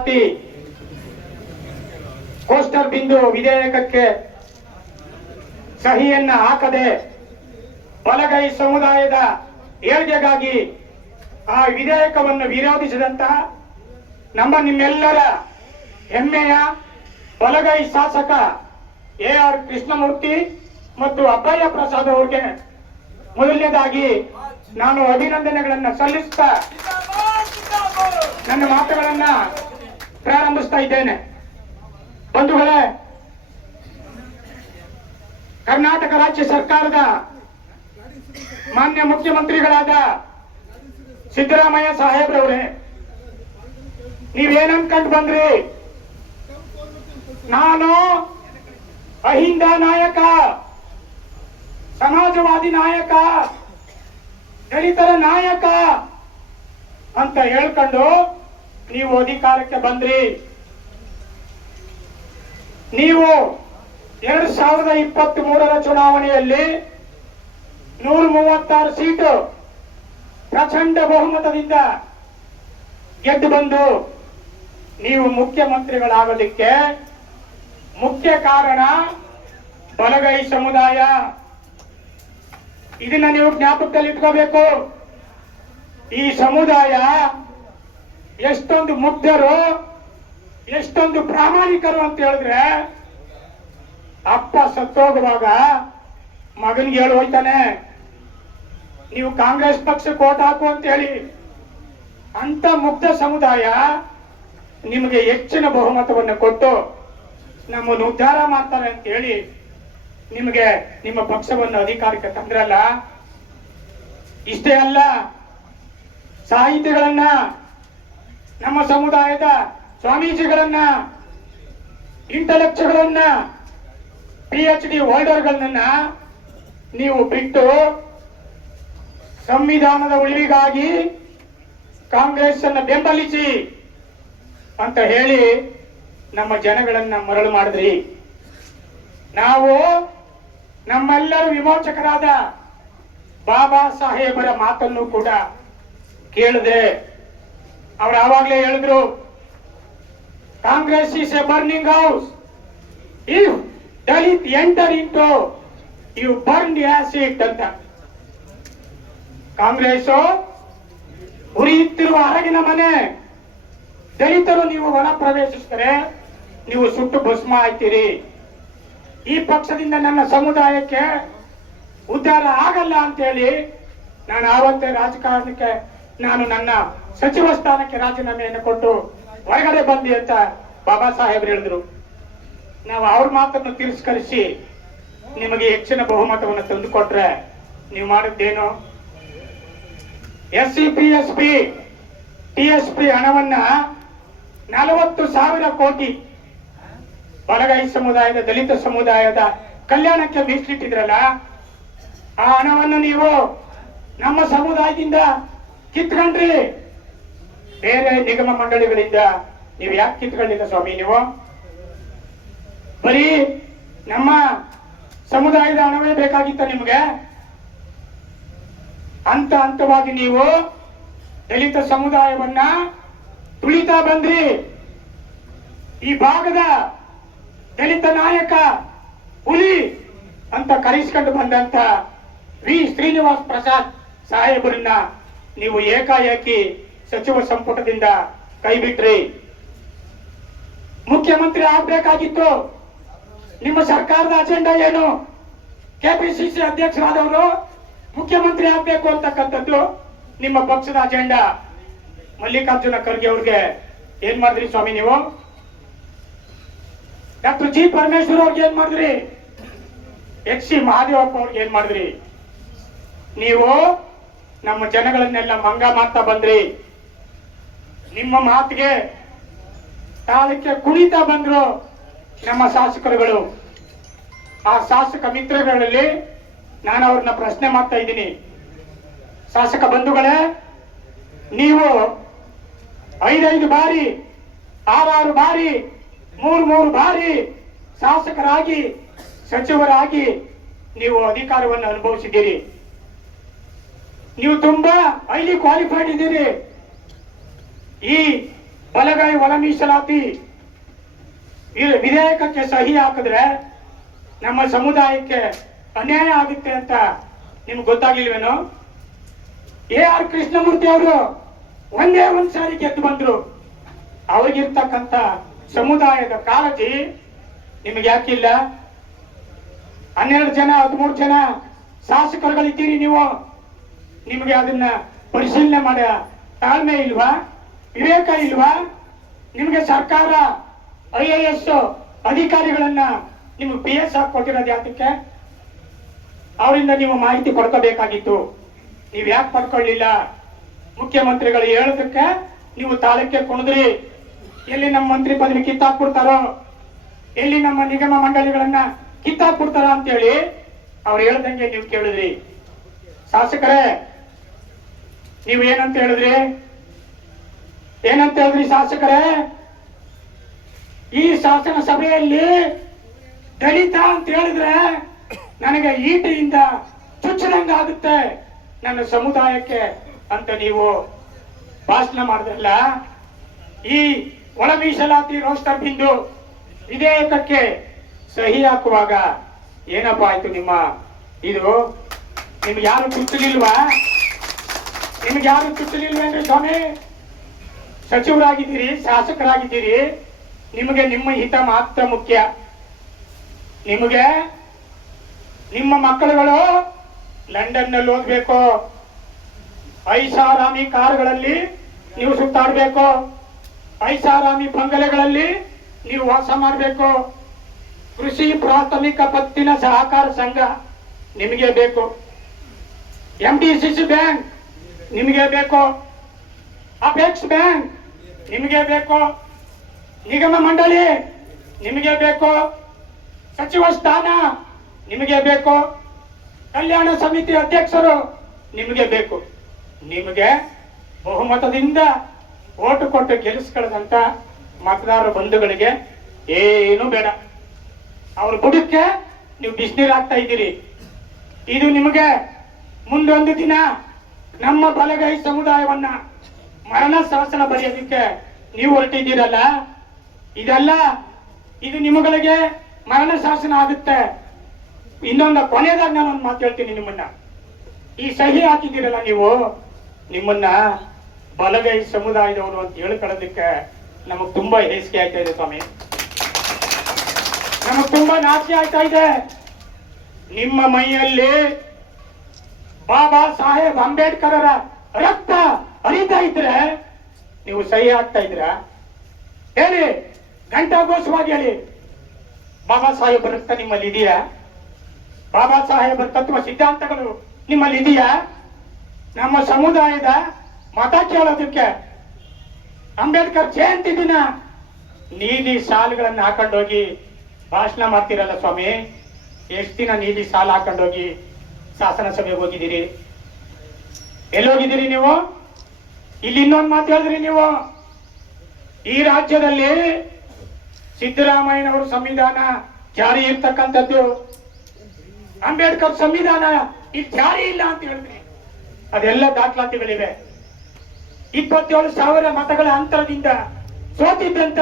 ಮೀಸಲಾತಿ ಕೋಸ್ಟಲ್ ಬಿಂದು ವಿಧೇಯಕಕ್ಕೆ ಸಹಿಯನ್ನ ಹಾಕದೆ ಬಲಗೈ ಸಮುದಾಯದ ಏಳ್ಗೆಗಾಗಿ ಆ ವಿಧೇಯಕವನ್ನು ವಿರೋಧಿಸಿದಂತ ನಿಮ್ಮೆಲ್ಲರ ಹೆಮ್ಮೆಯ ಬಲಗೈ ಶಾಸಕ AR ಕೃಷ್ಣಮೂರ್ತಿ ಮತ್ತು ಅಬ್ಬಯ್ಯ ಪ್ರಸಾದ್ ಅವರಿಗೆ ಮೊದಲನೇದಾಗಿ ನಾನು ಅಭಿನಂದನೆಗಳನ್ನು ಸಲ್ಲಿಸುತ್ತಾ ನನ್ನ ಮಾತುಗಳನ್ನ ಪ್ರಾರಂಭಿಸ್ತಾ ಇದ್ದೇನೆ. ಬಂಧುಗಳೇ, ಕರ್ನಾಟಕ ರಾಜ್ಯ ಸರ್ಕಾರದ ಮಾನ್ಯ ಮುಖ್ಯಮಂತ್ರಿಗಳಾದ ಸಿದ್ದರಾಮಯ್ಯ ಸಾಹೇಬ್ರವರೇ, ನೀವೇನ್ ಅನ್ಕೊಂಡು ಬಂದ್ರಿ? ನಾನು ಅಹಿಂದ ನಾಯಕ, ಸಮಾಜವಾದಿ ನಾಯಕ, ದಲಿತರ ನಾಯಕ ಅಂತ ಹೇಳ್ಕೊಂಡು ನೀವು ಅಧಿಕಾರಕ್ಕೆ ಬಂದ್ರಿ. ನೀವು 2023ರ ಚುನಾವಣೆಯಲ್ಲಿ 136 ಸೀಟು ಪ್ರಚಂಡ ಬಹುಮತದಿಂದ ಗೆದ್ದು ಬಂದು ನೀವು ಮುಖ್ಯಮಂತ್ರಿಗಳಾಗಲಿಕ್ಕೆ ಮುಖ್ಯ ಕಾರಣ ಬಲಗೈ ಸಮುದಾಯ. ಇದನ್ನ ನೀವು ಜ್ಞಾಪಕದಲ್ಲಿ ಇಟ್ಕೋಬೇಕು. ಈ ಸಮುದಾಯ ಎಷ್ಟೊಂದು ಮುಗ್ಧರು, ಎಷ್ಟೊಂದು ಪ್ರಾಮಾಣಿಕರು ಅಂತ ಹೇಳಿದ್ರೆ, ಅಪ್ಪ ಸತ್ತೋಗುವಾಗ ಮಗನಿಗೆ ಹೇಳಿ ಹೋಯ್ತಾನೆ, ನೀವು ಕಾಂಗ್ರೆಸ್ ಪಕ್ಷಕ್ಕೆ ಓಟ್ ಹಾಕು ಅಂತ ಹೇಳಿ. ಅಂತ ಮುಗ್ಧ ಸಮುದಾಯ ನಿಮಗೆ ಹೆಚ್ಚಿನ ಬಹುಮತವನ್ನು ಕೊಟ್ಟು ನಮ್ಮನ್ನು ಉದ್ಧಾರ ಮಾಡ್ತಾರೆ ಅಂತ ಹೇಳಿ ನಿಮಗೆ ನಿಮ್ಮ ಪಕ್ಷವನ್ನು ಅಧಿಕಾರಕ್ಕೆ ತಂದ್ರಲ್ಲ. ಇಷ್ಟೇ ಅಲ್ಲ, ಸಾಹಿತಿಗಳನ್ನ, ನಮ್ಮ ಸಮುದಾಯದ ಸ್ವಾಮೀಜಿಗಳನ್ನ, ಇಂಟಲೆಕ್ಚುಗಳನ್ನ, PhD ಹೋಲ್ಡರ್ಗಳನ್ನ ನೀವು ಬಿಟ್ಟು ಸಂವಿಧಾನದ ಉಳಿವಿಗಾಗಿ ಕಾಂಗ್ರೆಸ್ ಅನ್ನ ಬೆಂಬಲಿಸಿ ಅಂತ ಹೇಳಿ ನಮ್ಮ ಜನಗಳನ್ನ ಮರಳು ಮಾಡಿದ್ರಿ. ನಾವು ನಮ್ಮೆಲ್ಲರ ವಿಮೋಚಕರಾದ ಬಾಬಾ ಸಾಹೇಬರ ಮಾತನ್ನು ಕೂಡ ಕೇಳಿದೆ. ಅವ್ರು ಆವಾಗಲೇ ಹೇಳಿದ್ರು, Congress is a burning house, if Dalit enter into you burn acid ಅಂತ. ಕಾಂಗ್ರೆಸ್ ಉರಿಯುತ್ತಿರುವ ಅರಗಿನ ಮನೆ, ದಲಿತರು ನೀವು ಒಳ ಪ್ರವೇಶಿಸಿದರೆ ನೀವು ಸುಟ್ಟು ಭಸ್ಮ ಆಯ್ತೀರಿ. ಈ ಪಕ್ಷದಿಂದ ನನ್ನ ಸಮುದಾಯಕ್ಕೆ ಉದ್ಧಾರ ಆಗಲ್ಲ ಅಂತೇಳಿ ನಾನು ಆವತ್ತೇ ರಾಜಕಾರಣಕ್ಕೆ, ನಾನು ನನ್ನ ಸಚಿವ ಸ್ಥಾನಕ್ಕೆ ರಾಜೀನಾಮೆಯನ್ನು ಕೊಟ್ಟು ಹೊರಗಡೆ ಬಂದಿ ಅಂತ ಬಾಬಾ ಸಾಹೇಬ್ರು ಹೇಳಿದ್ರು. ನಾವು ಅವ್ರ ಮಾತನ್ನು ತಿರಸ್ಕರಿಸಿ ನಿಮಗೆ ಹೆಚ್ಚಿನ ಬಹುಮತವನ್ನು ತಂದುಕೊಟ್ರೆ ನೀವು ಮಾಡಿದ್ದೇನು? SC PSP TSP ಹಣವನ್ನ 40,000 ಕೋಟಿ ಬಲಗೈ ಸಮುದಾಯದ, ದಲಿತ ಸಮುದಾಯದ ಕಲ್ಯಾಣಕ್ಕೆ ಮೀಸಲಿಟ್ಟಿದ್ರಲ್ಲ, ಆ ಹಣವನ್ನು ನೀವು ನಮ್ಮ ಸಮುದಾಯದಿಂದ ಕಿತ್ಕೊಂಡ್ರಿ. ಬೇರೆ ನಿಗಮ ಮಂಡಳಿಗಳಿಂದ ನೀವು ಯಾಕೆ ಕಿತ್ಕೊಳ್ಳಿಲ್ಲ ಸ್ವಾಮಿ? ನೀವು ಬರೀ ನಮ್ಮ ಸಮುದಾಯದ ಹಣವೇ ಬೇಕಾಗಿತ್ತ ನಿಮ್ಗೆ? ಹಂತ ಹಂತವಾಗಿ ನೀವು ದಲಿತ ಸಮುದಾಯವನ್ನ ತುಳಿತಾ ಬಂದ್ರಿ. ಈ ಭಾಗದ ದಲಿತ ನಾಯಕ, ಹುಲಿ ಅಂತ ಕರೆಸಿಕೊಂಡು ಬಂದಂತ ವಿ ಶ್ರೀನಿವಾಸ್ ಪ್ರಸಾದ್ ಸಾಹೇಬರನ್ನ ನೀವು ಏಕಾಏಕಿ ಸಚಿವ ಸಂಪುಟದಿಂದ ಕೈ ಬಿಟ್ರಿ. ಮುಖ್ಯಮಂತ್ರಿ ಆಗ್ಬೇಕಾಗಿತ್ತು. ನಿಮ್ಮ ಸರ್ಕಾರದ ಅಜೆಂಡಾ ಏನು? KPCC ಅಧ್ಯಕ್ಷರಾದವರು ಮುಖ್ಯಮಂತ್ರಿ ಆಗ್ಬೇಕು ಅಂತಕ್ಕಂಥದ್ದು ನಿಮ್ಮ ಪಕ್ಷದ ಅಜೆಂಡಾ. ಮಲ್ಲಿಕಾರ್ಜುನ ಖರ್ಗೆ ಅವ್ರಿಗೆ ಏನ್ ಮಾಡಿದ್ರಿ ಸ್ವಾಮಿ ನೀವು? ಡಾಕ್ಟರ್ G ಪರಮೇಶ್ವರ್ ಅವ್ರಿಗೆ ಏನ್ ಮಾಡಿದ್ರಿ? HC ಮಹಾದೇವಪ್ಪ ಅವ್ರಿಗೆ ಏನ್ ಮಾಡಿದ್ರಿ? ನೀವು ನಮ್ಮ ಜನಗಳನ್ನೆಲ್ಲ ಮಂಗ ಮಾಡ್ತಾ ಬಂದ್ರಿ. ನಿಮ್ಮ ಮಾತಿಗೆ ತಾಳಕ್ಕೆ ಕುಣಿತಾ ಬಂದ್ರು ನಮ್ಮ ಶಾಸಕರುಗಳು. ಆ ಶಾಸಕ ಮಿತ್ರಗಳಲ್ಲಿ ನಾನು ಅವ್ರನ್ನ ಪ್ರಶ್ನೆ ಮಾಡ್ತಾ ಇದ್ದೀನಿ. ಶಾಸಕ ಬಂಧುಗಳೇ, ನೀವು 5 ಬಾರಿ, 6 ಬಾರಿ, 3 ಬಾರಿ ಶಾಸಕರಾಗಿ, ಸಚಿವರಾಗಿ ನೀವು ಅಧಿಕಾರವನ್ನು ಅನುಭವಿಸಿದ್ದೀರಿ. ನೀವು ತುಂಬಾ ಹೈಲಿ ಕ್ವಾಲಿಫೈಡ್ ಇದ್ದೀರಿ. ಈ ಬಲಗೈ ಒಳ ಮೀಸಲಾತಿ ವಿಧೇಯಕಕ್ಕೆ ಸಹಿ ಹಾಕಿದ್ರೆ ನಮ್ಮ ಸಮುದಾಯಕ್ಕೆ ಅನ್ಯಾಯ ಆಗುತ್ತೆ ಅಂತ ನಿಮ್ಗೆ ಗೊತ್ತಾಗ್ಲಿಲ್ವೇನೋ? AR ಕೃಷ್ಣಮೂರ್ತಿ ಅವರು ಒಂದೇ ಸಾರಿ ಗೆದ್ದು ಬಂದ್ರು. ಅವ್ರಿಗಿರ್ತಕ್ಕಂಥ ಸಮುದಾಯದ ಕಾಳಜಿ ನಿಮಗೆ ಯಾಕಿಲ್ಲ? 12 ಜನ 13 ಜನ ಶಾಸಕರುಗಳಿದ್ದೀರಿ ನೀವು. ನಿಮಗೆ ಅದನ್ನ ಪರಿಶೀಲನೆ ಮಾಡ ತಾಳ್ಮೆ ಇಲ್ವಾ? ವಿವೇಕ ಇಲ್ವಾ? ನಿಮಗೆ ಸರ್ಕಾರ IAS ಅಧಿಕಾರಿಗಳನ್ನ ನಿಮ್ಗೆ PS ಆಗಿ ಕೊಟ್ಟಿರೋದು ಯಾತಕ್ಕೆ? ಅವರಿಂದ ನೀವು ಮಾಹಿತಿ ಪಡ್ಕೋಬೇಕಾಗಿತ್ತು. ನೀವ್ ಯಾಕೆ ಪಡ್ಕೊಳ್ಳಿಲ್ಲ? ಮುಖ್ಯಮಂತ್ರಿಗಳು ಹೇಳೋದಕ್ಕೆ ನೀವು ತಾಳಕ್ಕೆ ಕುಣಿದ್ರಿ. ಎಲ್ಲಿ ನಮ್ಮ ಮಂತ್ರಿ ಪದವಿ ಕಿತ್ತಾಕ್ಬಿಡ್ತಾರೋ, ಎಲ್ಲಿ ನಮ್ಮ ನಿಗಮ ಮಂಡಳಿಗಳನ್ನ ಕಿತ್ತಾಕ್ಬಿಡ್ತಾರ ಅಂತ ಹೇಳಿ ಅವ್ರು ಹೇಳ್ದಂಗೆ ನೀವು ಕೇಳಿದ್ರಿ. ಶಾಸಕರೇ, ನೀವು ಏನಂತ ಹೇಳಿದ್ರಿ? ಶಾಸಕರೇ, ಈ ಶಾಸನ ಸಭೆಯಲ್ಲಿ ದಲಿತ ಅಂತ ಹೇಳಿದ್ರೆ ನನಗೆ ಈಟಿಯಿಂದ ಚುಚ್ಚದಂಗಾಗುತ್ತೆ ನನ್ನ ಸಮುದಾಯಕ್ಕೆ ಅಂತ ನೀವು ಭಾಷಣ ಮಾಡಿದ್ರಲ್ಲ. ಈ ಒಳ ಮೀಸಲಾತಿ ರೋಸ್ಟರ್ ಬಿಂದು ವಿಧೇಯಕಕ್ಕೆ ಸಹಿ ಹಾಕುವಾಗ ಏನಪ್ಪಾ ಆಯ್ತು ನಿಮ್ಮ ಇದು? ನಿಮ್ಗೆ ಯಾರು ಚುಚ್ಚಲಿಲ್ವಾ? ಅಂದ್ರೆ ಸ್ವಾಮಿ, ಸಚಿವರಾಗಿದ್ದೀರಿ, ಶಾಸಕರಾಗಿದ್ದೀರಿ, ನಿಮಗೆ ನಿಮ್ಮ ಹಿತ ಮಾತ್ರ ಮುಖ್ಯ. ನಿಮಗೆ ನಿಮ್ಮ ಮಕ್ಕಳುಗಳು ಲಂಡನ್ ನಲ್ಲಿ ಓದ್ಬೇಕು, ಐಷಾರಾಮಿ ಕಾರುಗಳಲ್ಲಿ ನೀವು ಸುತ್ತಾಡಬೇಕು, ಐಷಾರಾಮಿ ಬಂಗಲೆಗಳಲ್ಲಿ ನೀವು ವಾಸ ಮಾಡಬೇಕು. ಕೃಷಿ ಪ್ರಾಥಮಿಕ ಪತ್ತಿನ ಸಹಕಾರ ಸಂಘ ನಿಮಗೆ ಬೇಕು, MDCC ಬ್ಯಾಂಕ್ ನಿಮಗೆ ಬೇಕು, ಅಪೆಕ್ಸ್ ಬ್ಯಾಂಕ್ ನಿಮಗೆ ಬೇಕು, ನಿಗಮ ಮಂಡಳಿ ನಿಮಗೆ ಬೇಕು, ಸಚಿವ ಸ್ಥಾನ ನಿಮಗೆ ಬೇಕು, ಕಲ್ಯಾಣ ಸಮಿತಿ ಅಧ್ಯಕ್ಷರು ನಿಮಗೆ ಬೇಕು. ನಿಮಗೆ ಬಹುಮತದಿಂದ ಓಟು ಕೊಟ್ಟು ಗೆಲ್ಲಿಸ್ಕೊಳ್ಳದಂತ ಮತದಾರ ಬಂಧುಗಳಿಗೆ ಏನು ಬೇಡ. ಅವ್ರ ಬುಡಕ್ಕೆ ನೀವು ಬಿಸಿನೀರು ಹಾಕ್ತಾ ಇದ್ದೀರಿ. ಇದು ನಿಮಗೆ ಮುಂದೊಂದು ದಿನ ನಮ್ಮ ಬಲಗೈ ಸಮುದಾಯವನ್ನ ಮರಣ ಶಾಸನ ಬರೆಯೋದಕ್ಕೆ ನೀವು ಹೊರಟಿದ್ದೀರಲ್ಲ, ಇದೆಲ್ಲ ಇದು ನಿಮ್ಮಗಳಿಗೆ ಮರಣ ಶಾಸನ ಆಗುತ್ತೆ. ಇನ್ನೊಂದು ಕೊನೆಯದಾಗ ನಾನು ಒಂದು ಮಾತು ಹೇಳ್ತೀನಿ ನಿಮ್ಮನ್ನ. ಈ ಸಹಿ ಹಾಕಿದ್ದೀರಲ್ಲ ನೀವು, ನಿಮ್ಮನ್ನ ಬಲಗೈ ಸಮುದಾಯದವರು ಅಂತ ಹೇಳ್ಕೊಳ್ಳೋದಕ್ಕೆ ನಮಗ್ ತುಂಬಾ ಹೇಸಿಗೆ ಆಯ್ತಾ ಇದೆ ಸ್ವಾಮಿ, ನಮಗ್ ತುಂಬಾ ನಾಚಿಕೆ ಆಯ್ತಾ ಇದೆ. ನಿಮ್ಮ ಮೈಯಲ್ಲಿ ಬಾಬಾ ಸಾಹೇಬ್ ಅಂಬೇಡ್ಕರರ ರಕ್ತ ಹರಿತಾ ಇದ್ರೆ ನೀವು ಸಹಿ ಹಾಕ್ತಾ ಇದ್ರ? ಹೇಳಿ, ಘಂಟಾಘೋಷವಾಗಿ ಹೇಳಿ. ಬಾಬಾ ಸಾಹೇಬ್ ರಕ್ತ ನಿಮ್ಮಲ್ಲಿ ಇದೆಯಾ? ಬಾಬಾ ಸಾಹೇಬರ ತತ್ವ ಸಿದ್ಧಾಂತಗಳು ನಿಮ್ಮಲ್ಲಿ ಇದೆಯಾ? ನಮ್ಮ ಸಮುದಾಯದ ಮತ ಕೇಳೋದಕ್ಕೆ ಅಂಬೇಡ್ಕರ್ ಜಯಂತಿ ದಿನ ನೀಲಿ ಸಾಲುಗಳನ್ನು ಹಾಕೊಂಡೋಗಿ ಭಾಷಣ ಮಾಡ್ತೀರಲ್ಲ ಸ್ವಾಮಿ, ಎಷ್ಟು ದಿನ ನೀಲಿ ಸಾಲು ಹಾಕೊಂಡೋಗಿ ಶಾಸನ ಸಭೆಗೆ ಹೋಗಿದ್ದೀರಿ? ಎಲ್ಲೋಗಿದ್ದೀರಿ ನೀವು? ಇಲ್ಲಿ ಇನ್ನೊಂದು ಮಾತು ಹೇಳಿದ್ರಿ ನೀವು, ಈ ರಾಜ್ಯದಲ್ಲಿ ಸಿದ್ದರಾಮಯ್ಯನವರು ಸಂವಿಧಾನ ಜಾರಿ ಇರ್ತಕ್ಕಂಥದ್ದು, ಅಂಬೇಡ್ಕರ್ ಸಂವಿಧಾನ ಇಲ್ಲಿ ಜಾರಿ ಇಲ್ಲ ಅಂತ ಹೇಳಿದ್ರಿ. ಅದೆಲ್ಲ ದಾಖಲಾತಿಗಳಿವೆ. 27,000 ಮತಗಳ ಅಂತರದಿಂದ ಸೋತಿದ್ದಂತ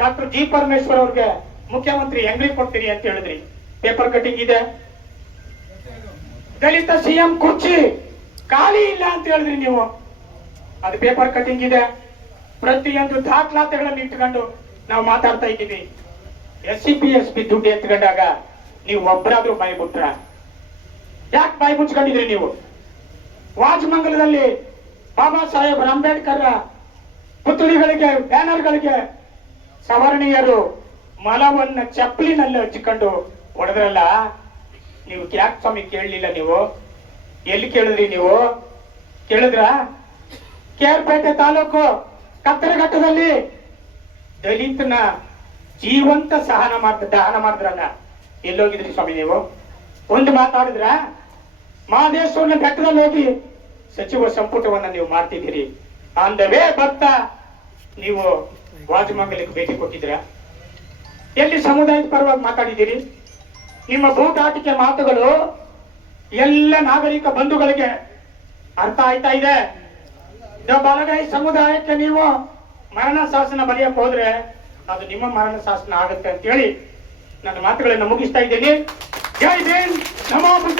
ಡಾಕ್ಟರ್ G. ಪರಮೇಶ್ವರ್ ಅವ್ರಿಗೆ ಮುಖ್ಯಮಂತ್ರಿ ಹೆಂಗ್ರಿ ಕೊಡ್ತೀರಿ ಅಂತ ಹೇಳಿದ್ರಿ. ಪೇಪರ್ ಕಟಿಂಗ್ ಇದೆ. ದಲಿತ CM ಕುರ್ಚಿ ಖಾಲಿ ಇಲ್ಲ ಅಂತ ಹೇಳಿದ್ರಿ ನೀವು, ಅದು ಪೇಪರ್ ಕಟಿಂಗ್ ಇದೆ. ಪ್ರತಿಯೊಂದು ದಾಖಲಾತಿಗಳನ್ನು ಇಟ್ಕೊಂಡು ನಾವು ಮಾತಾಡ್ತಾ ಇದ್ದೀವಿ. SCP SP ದುಡ್ಡು ಎತ್ಕೊಂಡಾಗ ನೀವು ಒಬ್ಬರಾದ್ರೂ ಬಾಯಿ ಬಿಟ್ರ? ಯಾಕೆ ಬಾಯಿ ಮುಚ್ಕೊಂಡಿದ್ರಿ ನೀವು? ವಾಜಮಂಗಲದಲ್ಲಿ ಬಾಬಾ ಸಾಹೇಬ್ ಅಂಬೇಡ್ಕರ್ ಪುತ್ಥಳಿಗಳಿಗೆ, ಬ್ಯಾನರ್ಗಳಿಗೆ ಸವರ್ಣೀಯರು ಮಲವನ್ನ ಚಪ್ಪಲಿನಲ್ಲಿ ಹಚ್ಚಿಕೊಂಡು ಹೊಡೆದ್ರಲ್ಲ, ನೀವು ಯಾಕೆ ಸ್ವಾಮಿ ಕೇಳಲಿಲ್ಲ? ನೀವು ಎಲ್ಲಿ ಕೇಳಿದ್ರಿ? ನೀವು ಕೇಳಿದ್ರ? ಕೇರ್ಪೇಟೆ ತಾಲೂಕು ಕತ್ತರಘಟ್ಟದಲ್ಲಿ ದಲಿತನ ಜೀವಂತ ದಹನ ಮಾಡಿದ್ರಲ್ಲ, ಎಲ್ಲೋಗಿದ್ರಿ ಸ್ವಾಮಿ ನೀವು? ಒಂದು ಮಾತಾಡಿದ್ರ? ಮಹದೇಶ್ವರನ ಬೆಟ್ಟದಲ್ಲಿ ಹೋಗಿ ಸಚಿವ ಸಂಪುಟವನ್ನ ನೀವು ಮಾಡ್ತಿದ್ದೀರಿ. ಆನ್ ದ ವೇ ಬರ್ತಾ ನೀವು ವಾಜಮಂಗಲಕ್ಕೆ ಭೇಟಿ ಕೊಟ್ಟಿದ್ರ? ಎಲ್ಲಿ ಸಮುದಾಯದ ಪರವಾಗಿ ಮಾತಾಡಿದ್ದೀರಿ? ನಿಮ್ಮ ಬೂಟಾಟಿಕೆ ಮಾತುಗಳು ಎಲ್ಲ ನಾಗರಿಕ ಬಂಧುಗಳಿಗೆ ಅರ್ಥ ಆಯ್ತಾ ಇದೆ. ಬಲಗೈ ಸಮುದಾಯಕ್ಕೆ ನೀವು ಮರಣ ಶಾಸನ ಬರೆಯಕ್ಕೆ ಹೋದ್ರೆ ಅದು ನಿಮ್ಮ ಮರಣ ಶಾಸನ ಆಗುತ್ತೆ ಅಂತ ಹೇಳಿ ನನ್ನ ಮಾತುಗಳನ್ನು ಮುಗಿಸ್ತಾ ಇದ್ದೀನಿ. ಜೈ ಭೀಮ್, ನಮೋ ಬುದ್ಧ.